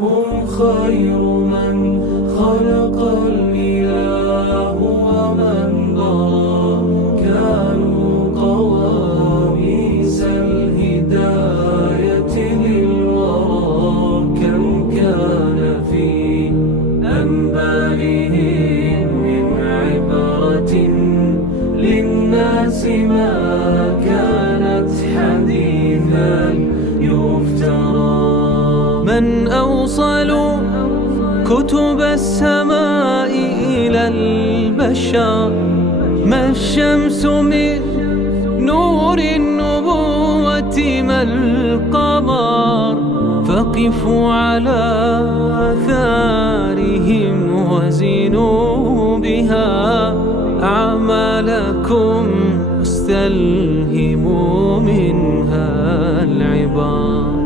هم خير من خلق الإله ومن ضرى، كانوا قواميس الهداية للورى. كم كان في أنبائهم من عبرة للناس، ما كانت حديثا يفترى. من أوصل كتب السماء إلى البشر، ما الشمس من نور النبوة، ما القمر. فقفوا على آثارهم وزنوا بها أعمالكم، واستلهموا منها العبر.